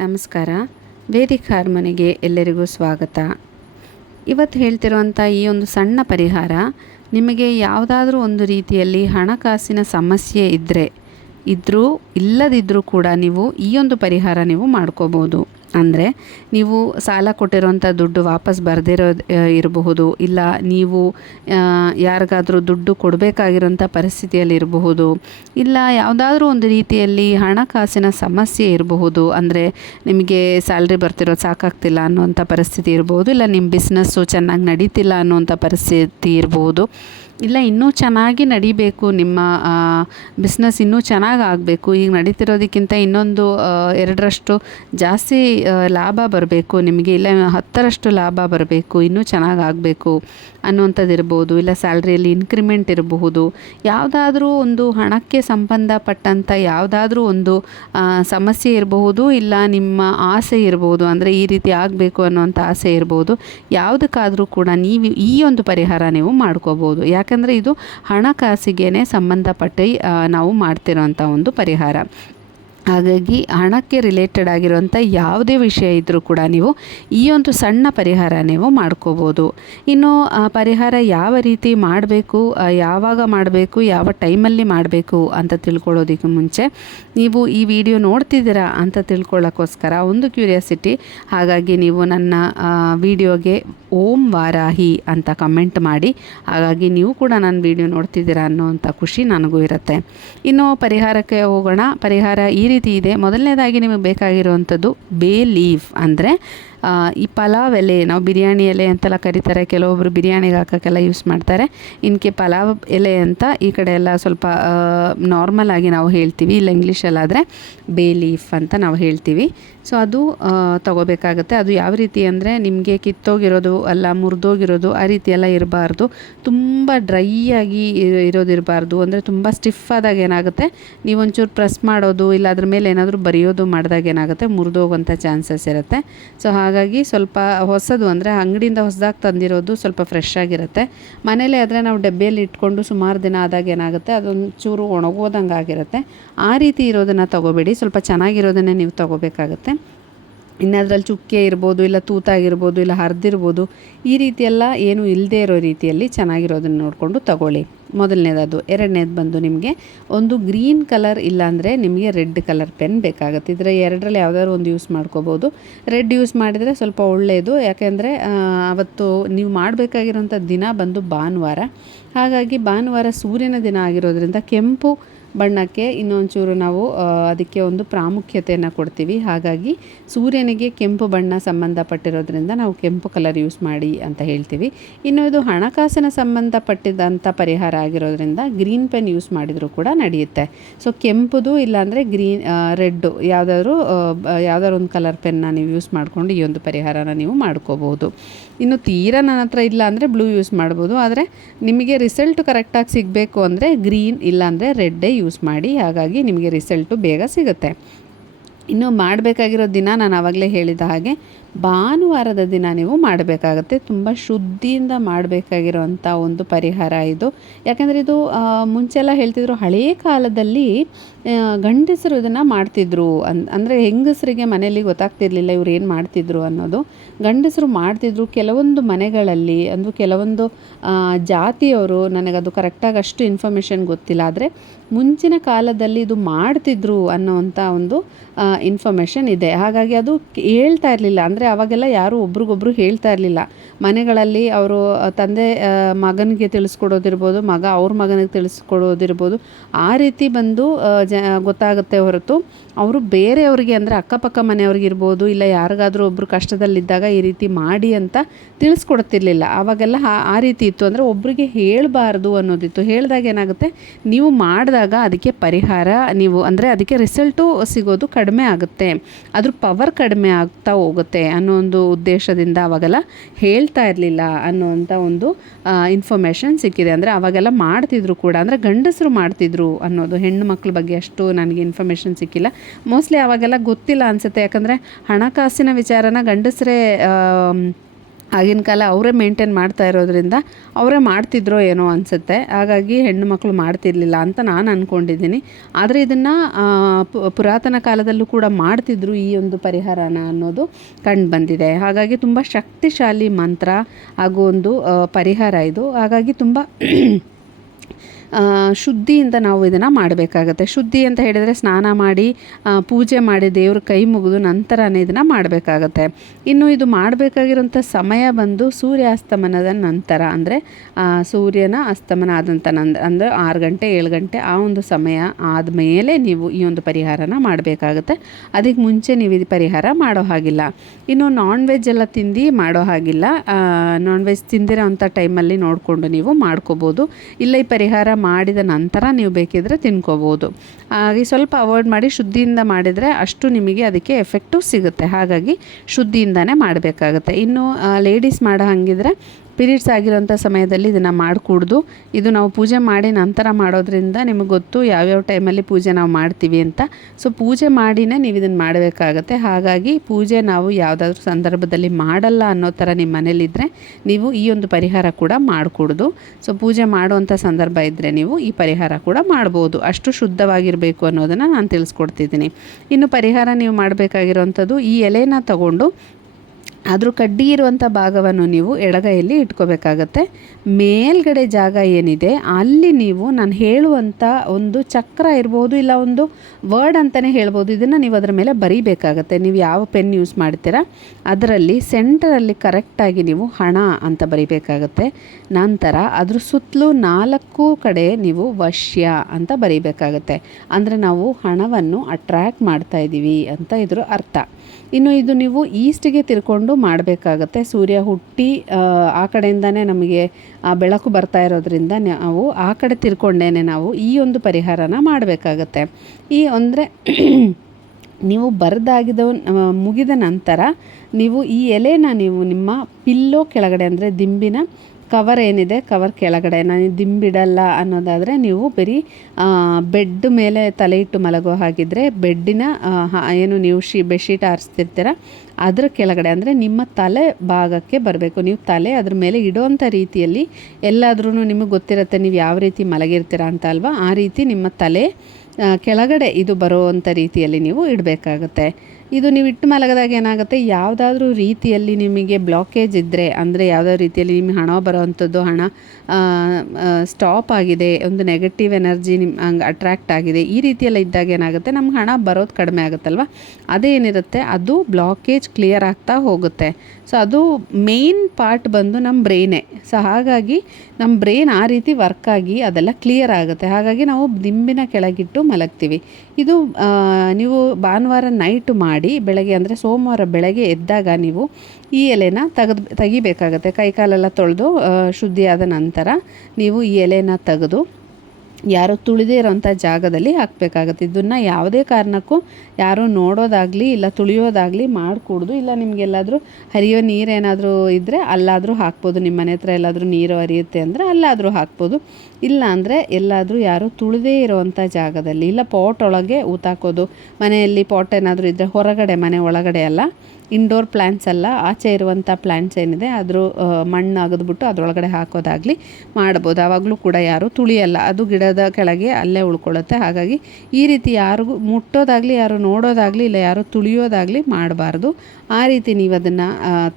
ನಮಸ್ಕಾರ. ವೇದಿಕ್ ಹಾರ್ಮೋನಿಗೆ ಎಲ್ಲರಿಗೂ ಸ್ವಾಗತ. ಇವತ್ತು ಹೇಳ್ತಿರುವಂಥ ಈ ಒಂದು ಸಣ್ಣ ಪರಿಹಾರ ನಿಮಗೆ ಯಾವುದಾದ್ರೂ ಒಂದು ರೀತಿಯಲ್ಲಿ ಹಣಕಾಸಿನ ಸಮಸ್ಯೆ ಇಲ್ಲದಿದ್ದರೂ ಕೂಡ ನೀವು ಈ ಒಂದು ಪರಿಹಾರ ನೀವು ಮಾಡ್ಕೋಬೋದು. ಅಂದರೆ ನೀವು ಸಾಲ ಕೊಟ್ಟಿರೋಂಥ ದುಡ್ಡು ವಾಪಸ್ ಬರದಿರೋ ಇರಬಹುದು, ಇಲ್ಲ ನೀವು ಯಾರಿಗಾದರೂ ದುಡ್ಡು ಕೊಡಬೇಕಾಗಿರೋಂಥ ಪರಿಸ್ಥಿತಿಯಲ್ಲಿ ಇರಬಹುದು, ಇಲ್ಲ ಯಾವುದಾದ್ರೂ ಒಂದು ರೀತಿಯಲ್ಲಿ ಹಣಕಾಸಿನ ಸಮಸ್ಯೆ ಇರಬಹುದು. ಅಂದರೆ ನಿಮಗೆ ಸ್ಯಾಲ್ರಿ ಬರ್ತಿರೋದು ಸಾಕಾಗ್ತಿಲ್ಲ ಅನ್ನುವಂಥ ಪರಿಸ್ಥಿತಿ ಇರ್ಬೋದು, ಇಲ್ಲ ನಿಮ್ಮ ಬಿಸ್ನೆಸ್ಸು ಚೆನ್ನಾಗಿ ನಡೀತಿಲ್ಲ ಅನ್ನುವಂಥ ಪರಿಸ್ಥಿತಿ ಇರ್ಬೋದು, ಇಲ್ಲ ಇನ್ನೂ ಚೆನ್ನಾಗಿ ನಡಿಬೇಕು, ನಿಮ್ಮ ಬಿಸ್ನೆಸ್ ಇನ್ನೂ ಚೆನ್ನಾಗಿ ಆಗಬೇಕು, ಈಗ ನಡೀತಿರೋದಕ್ಕಿಂತ ಇನ್ನೊಂದು 2ರಷ್ಟು ಜಾಸ್ತಿ ಲಾಭ ಬರಬೇಕು ನಿಮಗೆ, ಇಲ್ಲ 10ರಷ್ಟು ಲಾಭ ಬರಬೇಕು, ಇನ್ನೂ ಚೆನ್ನಾಗಿ ಆಗಬೇಕು ಅನ್ನುವಂಥದ್ದು ಇರ್ಬೋದು, ಇಲ್ಲ ಸ್ಯಾಲ್ರಿಯಲ್ಲಿ ಇನ್ಕ್ರಿಮೆಂಟ್ ಇರಬಹುದು. ಯಾವುದಾದ್ರೂ ಒಂದು ಹಣಕ್ಕೆ ಸಂಬಂಧಪಟ್ಟಂಥ ಯಾವುದಾದ್ರೂ ಒಂದು ಸಮಸ್ಯೆ ಇರಬಹುದು, ಇಲ್ಲ ನಿಮ್ಮ ಆಸೆ ಇರ್ಬೋದು, ಅಂದರೆ ಈ ರೀತಿ ಆಗಬೇಕು ಅನ್ನುವಂಥ ಆಸೆ ಇರ್ಬೋದು. ಯಾವುದಕ್ಕಾದರೂ ಕೂಡ ನೀವು ಈ ಒಂದು ಪರಿಹಾರ ನೀವು ಮಾಡ್ಕೋಬೋದು. ಯಾಕಂದರೆ ಇದು ಹಣಕಾಸಿಗೆ ಸಂಬಂಧಪಟ್ಟು ನಾವು ಮಾಡ್ತಿರೋಂಥ ಒಂದು ಪರಿಹಾರ. ಹಾಗಾಗಿ ಹಣಕ್ಕೆ ರಿಲೇಟೆಡ್ ಆಗಿರುವಂಥ ಯಾವುದೇ ವಿಷಯ ಇದ್ದರೂ ಕೂಡ ನೀವು ಈ ಒಂದು ಸಣ್ಣ ಪರಿಹಾರ ನೀವು ಮಾಡ್ಕೋಬೋದು. ಇನ್ನು ಪರಿಹಾರ ಯಾವ ರೀತಿ ಮಾಡಬೇಕು, ಯಾವಾಗ ಮಾಡಬೇಕು, ಯಾವ ಟೈಮಲ್ಲಿ ಮಾಡಬೇಕು ಅಂತ ತಿಳ್ಕೊಳ್ಳೋದಕ್ಕೆ ಮುಂಚೆ ನೀವು ಈ ವಿಡಿಯೋ ನೋಡ್ತಿದ್ದೀರಾ ಅಂತ ತಿಳ್ಕೊಳ್ಳೋಕ್ಕೋಸ್ಕರ ಒಂದು ಕ್ಯೂರಿಯಾಸಿಟಿ. ಹಾಗಾಗಿ ನೀವು ನನ್ನ ವಿಡಿಯೋಗೆ ಓಂ ವಾರಾಹಿ ಅಂತ ಕಮೆಂಟ್ ಮಾಡಿ. ಹಾಗಾಗಿ ನೀವು ಕೂಡ ನನ್ನ ವಿಡಿಯೋ ನೋಡ್ತಿದ್ದೀರಾ ಅನ್ನೋವಂಥ ಖುಷಿ ನನಗೂ ಇರುತ್ತೆ. ಇನ್ನು ಪರಿಹಾರಕ್ಕೆ ಹೋಗೋಣ. ಪರಿಹಾರ ಈ ರೀತಿ ಇದೆ. ಮೊದಲನೇದಾಗಿ ನಿಮಗೆ ಬೇಕಾಗಿರುವಂಥದ್ದು ಬೇ ಲೀಫ್, ಅಂದರೆ ಈ ಪಲಾವ್ ಎಲೆ, ನಾವು ಬಿರಿಯಾನಿ ಎಲೆ ಅಂತೆಲ್ಲ ಕರೀತಾರೆ, ಕೆಲವೊಬ್ಬರು ಬಿರಿಯಾನಿಗೆ ಹಾಕೋಕ್ಕೆಲ್ಲ ಯೂಸ್ ಮಾಡ್ತಾರೆ. ಇನ್ಕೆ ಪಲಾವ್ ಎಲೆ ಅಂತ ಈ ಕಡೆ ಎಲ್ಲ ಸ್ವಲ್ಪ ನಾರ್ಮಲ್ ಆಗಿ ನಾವು ಹೇಳ್ತೀವಿ, ಇಲ್ಲ ಇಂಗ್ಲೀಷಲ್ಲಾದರೆ ಬೇ ಲೀಫ್ ಅಂತ ನಾವು ಹೇಳ್ತೀವಿ. ಸೊ ಅದು ತೊಗೋಬೇಕಾಗುತ್ತೆ. ಅದು ಯಾವ ರೀತಿ ಅಂದರೆ ನಿಮಗೆ ಕಿತ್ತೋಗಿರೋದು ಅಲ್ಲ, ಮುರಿದೋಗಿರೋದು ಆ ರೀತಿ ಎಲ್ಲ ಇರಬಾರ್ದು. ತುಂಬ ಡ್ರೈ ಆಗಿ ಇರೋದಿರಬಾರ್ದು. ಅಂದರೆ ತುಂಬ ಸ್ಟಿಫ್ ಆದಾಗ ಏನಾಗುತ್ತೆ, ನೀವೊಂಚೂರು ಪ್ರೆಸ್ ಮಾಡೋದು ಇಲ್ಲ ಅದ್ರ ಮೇಲೆ ಏನಾದರೂ ಬರೆಯೋದು ಮಾಡಿದಾಗ ಏನಾಗುತ್ತೆ, ಮುರಿದೋಗುವಂಥ ಚಾನ್ಸಸ್ ಇರುತ್ತೆ. ಸೊ ಹಾಗಾಗಿ ಸ್ವಲ್ಪ ಹೊಸದು, ಅಂದರೆ ಅಂಗಡಿಯಿಂದ ಹೊಸದಾಗಿ ತಂದಿರೋದು ಸ್ವಲ್ಪ ಫ್ರೆಶ್ ಆಗಿರುತ್ತೆ. ಮನೇಲಿ ಆದರೆ ನಾವು ಡಬ್ಬಿಯಲ್ಲಿ ಇಟ್ಕೊಂಡು ಸುಮಾರು ದಿನ ಆದಾಗ ಏನಾಗುತ್ತೆ, ಅದೊಂದು ಚೂರು ಒಣಗೋದಂಗೆ ಆಗಿರುತ್ತೆ. ಆ ರೀತಿ ಇರೋದನ್ನು ತೊಗೋಬೇಡಿ, ಸ್ವಲ್ಪ ಚೆನ್ನಾಗಿರೋದನ್ನೇ ನೀವು ತೊಗೋಬೇಕಾಗುತ್ತೆ. ಇನ್ನು ಅದರಲ್ಲಿ ಚುಕ್ಕೆ ಇರ್ಬೋದು, ಇಲ್ಲ ತೂತಾಗಿರ್ಬೋದು, ಇಲ್ಲ ಹರಿದಿರ್ಬೋದು, ಈ ರೀತಿಯೆಲ್ಲ ಏನು ಇಲ್ಲದೆ ಇರೋ ರೀತಿಯಲ್ಲಿ ಚೆನ್ನಾಗಿರೋದನ್ನು ನೋಡಿಕೊಂಡು ತಗೊಳ್ಳಿ. ಮೊದಲನೇದು. ಎರಡನೇದು ಬಂದು ನಿಮಗೆ ಒಂದು ಗ್ರೀನ್ ಕಲರ್, ಇಲ್ಲಾಂದರೆ ನಿಮಗೆ ರೆಡ್ ಕಲರ್ ಪೆನ್ ಬೇಕಾಗುತ್ತೆ. ಇದರ ಎರಡರಲ್ಲಿ ಯಾವುದಾದ್ರು ಒಂದು ಯೂಸ್ ಮಾಡ್ಕೋಬೋದು. ರೆಡ್ ಯೂಸ್ ಮಾಡಿದರೆ ಸ್ವಲ್ಪ ಒಳ್ಳೆಯದು. ಯಾಕೆಂದರೆ ಅವತ್ತು ನೀವು ಮಾಡಬೇಕಾಗಿರೋಂಥ ದಿನ ಬಂದು ಭಾನುವಾರ. ಹಾಗಾಗಿ ಭಾನುವಾರ ಸೂರ್ಯನ ದಿನ ಆಗಿರೋದ್ರಿಂದ ಕೆಂಪು ಬಣ್ಣಕ್ಕೆ ಇನ್ನೊಂಚೂರು ನಾವು ಅದಕ್ಕೆ ಒಂದು ಪ್ರಾಮುಖ್ಯತೆಯನ್ನು ಕೊಡ್ತೀವಿ. ಹಾಗಾಗಿ ಸೂರ್ಯನಿಗೆ ಕೆಂಪು ಬಣ್ಣ ಸಂಬಂಧಪಟ್ಟಿರೋದ್ರಿಂದ ನಾವು ಕೆಂಪು ಕಲರ್ ಯೂಸ್ ಮಾಡಿ ಅಂತ ಹೇಳ್ತೀವಿ. ಇನ್ನು ಇದು ಹಣಕಾಸಿನ ಸಂಬಂಧಪಟ್ಟಿದ್ದಂಥ ಪರಿಹಾರ ಆಗಿರೋದ್ರಿಂದ ಗ್ರೀನ್ ಪೆನ್ ಯೂಸ್ ಮಾಡಿದರೂ ಕೂಡ ನಡೆಯುತ್ತೆ. ಸೊ ಕೆಂಪುದು ಇಲ್ಲಾಂದರೆ ರೆಡ್ಡು ಯಾವುದಾದ್ರೂ ಒಂದು ಕಲರ್ ಪೆನ್ನ ನೀವು ಯೂಸ್ ಮಾಡಿಕೊಂಡು ಈ ಒಂದು ಪರಿಹಾರನ ನೀವು ಮಾಡ್ಕೋಬೋದು. ಇನ್ನು ತೀರಾ ನನ್ನ ಹತ್ರ ಇಲ್ಲ ಅಂದರೆ ಬ್ಲೂ ಯೂಸ್ ಮಾಡ್ಬೋದು. ಆದರೆ ನಿಮಗೆ ರಿಸಲ್ಟ್ ಕರೆಕ್ಟಾಗಿ ಸಿಗಬೇಕು ಅಂದರೆ ಗ್ರೀನ್ ಇಲ್ಲಾಂದರೆ ರೆಡ್ಡೇ ಯೂಸ್ ಮಾಡಿ. ಹಾಗಾಗಿ ನಿಮಗೆ ರಿಸಲ್ಟು ಬೇಗ ಸಿಗುತ್ತೆ. ಇನ್ನು ಮಾಡಬೇಕಾಗಿರೋ ದಿನ ನಾನು ಆವಾಗಲೇ ಹೇಳಿದ ಹಾಗೆ ಭಾನುವಾರದ ದಿನ ನೀವು ಮಾಡಬೇಕಾಗತ್ತೆ. ತುಂಬ ಶುದ್ಧಿಯಿಂದ ಮಾಡಬೇಕಾಗಿರೋಂಥ ಒಂದು ಪರಿಹಾರ ಇದು. ಯಾಕಂದರೆ ಇದು ಮುಂಚೆಲ್ಲ ಹೇಳ್ತಿದ್ರು, ಹಳೆಯ ಕಾಲದಲ್ಲಿ ಗಂಡಸರು ಇದನ್ನು ಮಾಡ್ತಿದ್ರು. ಅಂದರೆ ಹೆಂಗಸರಿಗೆ ಮನೆಯಲ್ಲಿ ಗೊತ್ತಾಗ್ತಿರ್ಲಿಲ್ಲ ಇವ್ರು ಏನು ಮಾಡ್ತಿದ್ರು ಅನ್ನೋದು. ಗಂಡಸರು ಮಾಡ್ತಿದ್ರು ಕೆಲವೊಂದು ಮನೆಗಳಲ್ಲಿ, ಅಂದು ಕೆಲವೊಂದು ಜಾತಿಯವರು, ನನಗದು ಕರೆಕ್ಟಾಗಿ ಅಷ್ಟು ಇನ್ಫಾರ್ಮೇಷನ್ ಗೊತ್ತಿಲ್ಲ, ಆದರೆ ಮುಂಚಿನ ಕಾಲದಲ್ಲಿ ಇದು ಮಾಡ್ತಿದ್ರು ಅನ್ನೋವಂಥ ಒಂದು ಇನ್ಫಾರ್ಮೇಷನ್ ಇದೆ. ಹಾಗಾಗಿ ಅದು ಹೇಳ್ತಾ ಇರಲಿಲ್ಲ. ಅಂದರೆ ಅವಾಗೆಲ್ಲ ಯಾರು ಒಬ್ರಿಗೊಬ್ರು ಹೇಳ್ತಾ ಇರಲಿಲ್ಲ. ಮನೆಗಳಲ್ಲಿ ಅವರು ತಂದೆ ಮಗನಿಗೆ ತಿಳಿಸ್ಕೊಡೋದಿರ್ಬೋದು, ಮಗ ಅವ್ರ ಮಗನಿಗೆ ತಿಳಿಸ್ಕೊಡೋದಿರ್ಬೋದು, ಆ ರೀತಿ ಬಂದು ಗೊತ್ತಾಗುತ್ತೆ ಹೊರತು ಅವರು ಬೇರೆಯವ್ರಿಗೆ, ಅಂದರೆ ಅಕ್ಕಪಕ್ಕ ಮನೆಯವ್ರಿಗಿರ್ಬೋದು, ಇಲ್ಲ ಯಾರಿಗಾದರೂ ಒಬ್ಬರು ಕಷ್ಟದಲ್ಲಿದ್ದಾಗ ಈ ರೀತಿ ಮಾಡಿ ಅಂತ ತಿಳಿಸ್ಕೊಡ್ತಿರ್ಲಿಲ್ಲ. ಆವಾಗೆಲ್ಲ ಆ ರೀತಿ ಇತ್ತು. ಅಂದರೆ ಒಬ್ರಿಗೆ ಹೇಳಬಾರ್ದು ಅನ್ನೋದಿತ್ತು. ಹೇಳಿದಾಗ ಏನಾಗುತ್ತೆ, ನೀವು ಮಾಡಿದಾಗ ಅದಕ್ಕೆ ಪರಿಹಾರ ನೀವು, ಅಂದರೆ ಅದಕ್ಕೆ ರಿಸಲ್ಟು ಸಿಗೋದು ಕಡಿಮೆ ಆಗುತ್ತೆ, ಅದ್ರ ಪವರ್ ಕಡಿಮೆ ಆಗ್ತಾ ಹೋಗುತ್ತೆ ಅನ್ನೋ ಒಂದು ಉದ್ದೇಶದಿಂದ ಅವಾಗೆಲ್ಲ ಹೇಳ್ತಾ ಇರಲಿಲ್ಲ ಅನ್ನೋವಂಥ ಒಂದು ಇನ್ಫಾರ್ಮೇಷನ್ ಸಿಕ್ಕಿದೆ. ಅಂದರೆ ಅವಾಗೆಲ್ಲ ಮಾಡ್ತಿದ್ರು ಕೂಡ, ಅಂದರೆ ಗಂಡಸರು ಮಾಡ್ತಿದ್ರು ಅನ್ನೋದು. ಹೆಣ್ಣು ಮಕ್ಕಳ ಬಗ್ಗೆ ಅಷ್ಟು ನನಗೆ ಇನ್ಫಾರ್ಮೇಷನ್ ಸಿಕ್ಕಿಲ್ಲ. ಮೋಸ್ಟ್ಲಿ ಅವಾಗೆಲ್ಲ ಗೊತ್ತಿಲ್ಲ ಅನಿಸುತ್ತೆ. ಯಾಕಂದರೆ ಹಣಕಾಸಿನ ವಿಚಾರನ ಗಂಡಸರೇ ಆಗಿನ ಕಾಲ ಅವರೇ ಮೇಂಟೈನ್ ಮಾಡ್ತಾ ಇರೋದ್ರಿಂದ ಅವರೇ ಮಾಡ್ತಿದ್ರೋ ಏನೋ ಅನಿಸುತ್ತೆ. ಹಾಗಾಗಿ ಹೆಣ್ಣು ಮಕ್ಕಳು ಮಾಡ್ತಿರ್ಲಿಲ್ಲ ಅಂತ ನಾನು ಅಂದ್ಕೊಂಡಿದ್ದೀನಿ. ಆದರೆ ಇದನ್ನು ಪುರಾತನ ಕಾಲದಲ್ಲೂ ಕೂಡ ಮಾಡ್ತಿದ್ರು ಈ ಒಂದು ಪರಿಹಾರನ ಅನ್ನೋದು ಕಂಡು ಬಂದಿದೆ. ಹಾಗಾಗಿ ತುಂಬ ಶಕ್ತಿಶಾಲಿ ಮಂತ್ರ ಹಾಗೂ ಒಂದು ಪರಿಹಾರ ಇದು. ಹಾಗಾಗಿ ತುಂಬ ಶುದ್ಧಿಯಿಂದ ನಾವು ಇದನ್ನು ಮಾಡಬೇಕಾಗತ್ತೆ. ಶುದ್ಧಿ ಅಂತ ಹೇಳಿದರೆ ಸ್ನಾನ ಮಾಡಿ ಪೂಜೆ ಮಾಡಿ ದೇವ್ರ ಕೈ ಮುಗಿದು ನಂತರನೇ ಇದನ್ನು ಮಾಡಬೇಕಾಗತ್ತೆ. ಇನ್ನು ಇದು ಮಾಡಬೇಕಾಗಿರೋಂಥ ಸಮಯ ಬಂದು ಸೂರ್ಯಾಸ್ತಮನದ ನಂತರ, ಅಂದರೆ ಸೂರ್ಯನ ಅಸ್ತಮನ ಆದಂಥ ಅಂದರೆ 6 ಗಂಟೆ 7 ಗಂಟೆ ಆ ಒಂದು ಸಮಯ ಆದಮೇಲೆ ನೀವು ಈ ಒಂದು ಪರಿಹಾರನ ಮಾಡಬೇಕಾಗತ್ತೆ. ಅದಕ್ಕೆ ಮುಂಚೆ ನೀವು ಇದು ಪರಿಹಾರ ಮಾಡೋ ಹಾಗಿಲ್ಲ. ಇನ್ನು ನಾನ್ ವೆಜ್ ಎಲ್ಲ ತಿಂದು ಮಾಡೋ ಹಾಗಿಲ್ಲ. ನಾನ್ ವೆಜ್ ತಿಂದಿರೋ ಅಂಥ ಟೈಮಲ್ಲಿ ನೋಡಿಕೊಂಡು ನೀವು ಮಾಡ್ಕೋಬೋದು. ಇಲ್ಲ ಈ ಪರಿಹಾರ ಮಾಡಿದ ನಂತರ ನೀವು ಬೇಕಿದ್ರೆ ತಿನ್ಕೋಬೋದು. ಹಾಗೆ ಸ್ವಲ್ಪ ಅವಾಯ್ಡ್ ಮಾಡಿ ಶುದ್ಧಿಯಿಂದ ಮಾಡಿದರೆ ಅಷ್ಟು ನಿಮಗೆ ಅದಕ್ಕೆ ಎಫೆಕ್ಟು ಸಿಗುತ್ತೆ. ಹಾಗಾಗಿ ಶುದ್ಧಿಯಿಂದನೇ ಮಾಡಬೇಕಾಗತ್ತೆ. ಇನ್ನು ಲೇಡೀಸ್ ಮಾಡೋ ಹಾಗಿದ್ರೆ ಪೀರಿಯಡ್ಸ್ ಆಗಿರೋಂಥ ಸಮಯದಲ್ಲಿ ಇದನ್ನು ಮಾಡಿಕೂಡ್ದು. ಇದು ನಾವು ಪೂಜೆ ಮಾಡಿ ನಂತರ ಮಾಡೋದ್ರಿಂದ ನಿಮಗೆ ಗೊತ್ತು ಯಾವ್ಯಾವ ಟೈಮಲ್ಲಿ ಪೂಜೆ ನಾವು ಮಾಡ್ತೀವಿ ಅಂತ. ಸೊ ಪೂಜೆ ಮಾಡಿನೇ ನೀವು ಇದನ್ನು ಮಾಡಬೇಕಾಗತ್ತೆ. ಹಾಗಾಗಿ ಪೂಜೆ ನಾವು ಯಾವುದಾದ್ರೂ ಸಂದರ್ಭದಲ್ಲಿ ಮಾಡಲ್ಲ ಅನ್ನೋ ಥರ ನಿಮ್ಮ ಮನೇಲಿದ್ದರೆ ನೀವು ಈ ಒಂದು ಪರಿಹಾರ ಕೂಡ ಮಾಡಿಕೂಡ್ದು. ಸೊ ಪೂಜೆ ಮಾಡುವಂಥ ಸಂದರ್ಭ ಇದ್ದರೆ ನೀವು ಈ ಪರಿಹಾರ ಕೂಡ ಮಾಡ್ಬೋದು. ಅಷ್ಟು ಶುದ್ಧವಾಗಿರಬೇಕು ಅನ್ನೋದನ್ನು ನಾನು ತಿಳಿಸ್ಕೊಡ್ತಿದ್ದೀನಿ. ಇನ್ನು ಪರಿಹಾರ ನೀವು ಮಾಡಬೇಕಾಗಿರೋವಂಥದ್ದು, ಈ ಎಲೆನ ತಗೊಂಡು ಅದ್ರ ಕಡ್ಡಿ ಇರುವಂಥ ಭಾಗವನ್ನು ನೀವು ಎಡಗೈಯಲ್ಲಿ ಇಟ್ಕೋಬೇಕಾಗತ್ತೆ. ಮೇಲ್ಗಡೆ ಜಾಗ ಏನಿದೆ ಅಲ್ಲಿ ನೀವು ನಾನು ಹೇಳುವಂಥ ಒಂದು ಚಕ್ರ ಇರ್ಬೋದು, ಇಲ್ಲ ಒಂದು ವರ್ಡ್ ಅಂತಲೇ ಹೇಳ್ಬೋದು, ಇದನ್ನು ನೀವು ಅದರ ಮೇಲೆ ಬರೀಬೇಕಾಗತ್ತೆ. ನೀವು ಯಾವ ಪೆನ್ ಯೂಸ್ ಮಾಡ್ತೀರಾ ಅದರಲ್ಲಿ ಸೆಂಟರಲ್ಲಿ ಕರೆಕ್ಟಾಗಿ ನೀವು ಹಣ ಅಂತ ಬರೀಬೇಕಾಗತ್ತೆ. ನಂತರ ಅದ್ರ ಸುತ್ತಲೂ 4 ಕಡೆ ನೀವು ವಶ್ಯ ಅಂತ ಬರೀಬೇಕಾಗತ್ತೆ. ಅಂದರೆ ನಾವು ಹಣವನ್ನು ಅಟ್ರ್ಯಾಕ್ಟ್ ಮಾಡ್ತಾ ಇದ್ದೀವಿ ಅಂತ ಇದ್ರ ಅರ್ಥ. ಇನ್ನು ಇದು ನೀವು ಈಸ್ಟಿಗೆ ತಿರ್ಕೊಂಡು ಮಾಡಬೇಕಾಗತ್ತೆ. ಸೂರ್ಯ ಹುಟ್ಟಿ ಆ ಕಡೆಯಿಂದನೇ ನಮಗೆ ಬೆಳಕು ಬರ್ತಾ ಇರೋದ್ರಿಂದ ನಾವು ಆ ಕಡೆ ತಿರ್ಕೊಂಡೇನೆ ನಾವು ಈ ಒಂದು ಪರಿಹಾರನ ಮಾಡಬೇಕಾಗತ್ತೆ. ಈ ಅಂದರೆ ನೀವು ಬರೆದಾಗಿದ ಮುಗಿದ ನಂತರ ನೀವು ಈ ಎಲೆನ ನೀವು ನಿಮ್ಮ ಪಿಲ್ಲೋ ಕೆಳಗಡೆ, ಅಂದರೆ ದಿಂಬಿನ ಕವರ್ ಏನಿದೆ ಕವರ್ ಕೆಳಗಡೆ, ನಾನು ದಿಂಬಿಡಲ್ಲ ಅನ್ನೋದಾದರೆ ನೀವು ಬರೀ ಬೆಡ್ ಮೇಲೆ ತಲೆ ಇಟ್ಟು ಮಲಗೋ ಹಾಗಿದ್ರೆ ಬೆಡ್ಡಿನ ಏನು ನೀವು ಬೆಡ್ಶೀಟ್ ಆರಿಸ್ತಿರ್ತೀರ ಅದರ ಕೆಳಗಡೆ, ಅಂದರೆ ನಿಮ್ಮ ತಲೆ ಭಾಗಕ್ಕೆ ಬರಬೇಕು. ನೀವು ತಲೆ ಅದ್ರ ಮೇಲೆ ಇಡೋವಂಥ ರೀತಿಯಲ್ಲಿ ಎಲ್ಲಾದ್ರೂ ನಿಮಗೆ ಗೊತ್ತಿರುತ್ತೆ ನೀವು ಯಾವ ರೀತಿ ಮಲಗಿರ್ತೀರ ಅಂತ ಅಲ್ವಾ, ಆ ರೀತಿ ನಿಮ್ಮ ತಲೆ ಕೆಳಗಡೆ ಇದು ಬರೋವಂಥ ರೀತಿಯಲ್ಲಿ ನೀವು ಇಡಬೇಕಾಗತ್ತೆ. ಇದು ನೀವು ಇಟ್ಟು ಮಲಗದಾಗ ಏನಾಗುತ್ತೆ, ಯಾವುದಾದ್ರೂ ರೀತಿಯಲ್ಲಿ ನಿಮಗೆ ಬ್ಲಾಕೇಜ್ ಇದ್ದರೆ, ಅಂದರೆ ಯಾವುದಾದ್ರೂ ರೀತಿಯಲ್ಲಿ ನಿಮಗೆ ಹಣ ಬರೋವಂಥದ್ದು, ಹಣ ಸ್ಟಾಪ್ ಆಗಿದೆ, ಒಂದು ನೆಗೆಟಿವ್ ಎನರ್ಜಿ ಹಂಗೆ ಅಟ್ರ್ಯಾಕ್ಟ್ ಆಗಿದೆ, ಈ ರೀತಿಯೆಲ್ಲ ಇದ್ದಾಗ ಏನಾಗುತ್ತೆ, ನಮ್ಗೆ ಹಣ ಬರೋದು ಕಡಿಮೆ ಆಗುತ್ತಲ್ವ, ಅದೇನಿರುತ್ತೆ ಅದು ಬ್ಲಾಕೇಜ್ ಕ್ಲಿಯರ್ ಆಗ್ತಾ ಹೋಗುತ್ತೆ. ಸೊ ಅದು ಮೇನ್ ಪಾರ್ಟ್ ಬಂದು ನಮ್ಮ ಬ್ರೈನೇ. ಸೊ ಹಾಗಾಗಿ ನಮ್ಮ ಬ್ರೈನ್ ಆ ರೀತಿ ವರ್ಕ್ ಆಗಿ ಅದೆಲ್ಲ ಕ್ಲಿಯರ್ ಆಗುತ್ತೆ. ಹಾಗಾಗಿ ನಾವು ದಿಂಬಿನ ಕೆಳಗಿಟ್ಟು ಮಲಗ್ತೀವಿ. ಇದು ನೀವು ಭಾನುವಾರ ನೈಟು ಮಾಡಿ ಬೆಳಗ್ಗೆ, ಅಂದರೆ ಸೋಮವಾರ ಬೆಳಗ್ಗೆ ಎದ್ದಾಗ ನೀವು ಈ ಎಲೆನ ತೆಗಿಬೇಕಾಗತ್ತೆ. ಕೈಕಾಲೆಲ್ಲ ತೊಳೆದು ಶುದ್ಧಿಯಾದ ನಂತರ ನೀವು ಈ ಎಲೆನ ತೆಗೆದು ಯಾರೋ ತುಳಿದೇ ಇರೋಂಥ ಜಾಗದಲ್ಲಿ ಹಾಕಬೇಕಾಗತ್ತೆ. ಇದನ್ನು ಯಾವುದೇ ಕಾರಣಕ್ಕೂ ಯಾರೋ ನೋಡೋದಾಗಲಿ ಇಲ್ಲ ತುಳಿಯೋದಾಗಲಿ ಮಾಡಿಕೊಡ್ದು. ಇಲ್ಲ ನಿಮಗೆಲ್ಲಾದರೂ ಹರಿಯೋ ನೀರೇನಾದರೂ ಇದ್ದರೆ ಅಲ್ಲಾದರೂ ಹಾಕ್ಬೋದು. ನಿಮ್ಮ ಮನೆ ಹತ್ರ ಎಲ್ಲಾದರೂ ನೀರು ಹರಿಯುತ್ತೆ ಅಂದರೆ ಅಲ್ಲಾದರೂ ಹಾಕ್ಬೋದು. ಇಲ್ಲ ಅಂದರೆ ಎಲ್ಲಾದರೂ ಯಾರು ತುಳಿದೇ ಇರೋವಂಥ ಜಾಗದಲ್ಲಿ, ಇಲ್ಲ ಪಾಟ್ ಒಳಗೆ ಊತಾಕೋದು. ಮನೆಯಲ್ಲಿ ಪಾಟ್ ಏನಾದರೂ ಇದ್ದರೆ ಹೊರಗಡೆ, ಮನೆ ಒಳಗಡೆ ಅಲ್ಲ, ಇಂಡೋರ್ ಪ್ಲ್ಯಾಂಟ್ಸ್ ಅಲ್ಲ, ಆಚೆ ಇರುವಂಥ ಪ್ಲ್ಯಾಂಟ್ಸ್ ಏನಿದೆ ಅದ್ರ ಮಣ್ಣು ಅಗದ್ಬಿಟ್ಟು ಅದರೊಳಗಡೆ ಹಾಕೋದಾಗಲಿ ಮಾಡ್ಬೋದು. ಆವಾಗಲೂ ಕೂಡ ಯಾರು ತುಳಿಯಲ್ಲ, ಅದು ಗಿಡದ ಕೆಳಗೆ ಅಲ್ಲೇ ಉಳ್ಕೊಳ್ಳುತ್ತೆ. ಹಾಗಾಗಿ ಈ ರೀತಿ ಯಾರಿಗೂ ಮುಟ್ಟೋದಾಗಲಿ, ಯಾರು ನೋಡೋದಾಗಲಿ, ಇಲ್ಲ ಯಾರು ತುಳಿಯೋದಾಗಲಿ ಮಾಡಬಾರ್ದು. ಆ ರೀತಿ ನೀವು ಅದನ್ನು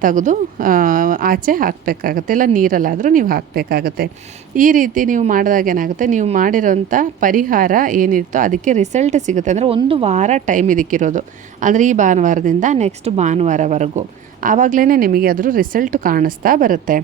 ತೆಗೆದು ಆಚೆ ಹಾಕಬೇಕಾಗತ್ತೆ, ಇಲ್ಲ ನೀರಲ್ಲಾದರೂ ನೀವು ಹಾಕಬೇಕಾಗತ್ತೆ. ಈ ರೀತಿ ನೀವು ಮಾಡಿದಾಗ ಏನಾಗುತ್ತೆ, ನೀವು ಮಾಡಿರೋಂಥ ಪರಿಹಾರ ಏನಿರುತ್ತೋ ಅದಕ್ಕೆ ರಿಸಲ್ಟ್ ಸಿಗುತ್ತೆ. ಅಂದರೆ 1 ವಾರ ಟೈಮ್ ಇದಕ್ಕಿರೋದು, ಅಂದರೆ ಈ ಭಾನುವಾರದಿಂದ ನೆಕ್ಸ್ಟ್ ಭಾನುವಾರವರೆಗೂ. ಆವಾಗಲೇ ನಿಮಗೆ ಅದ್ರ ರಿಸಲ್ಟ್ ಕಾಣಿಸ್ತಾ ಬರುತ್ತೆ.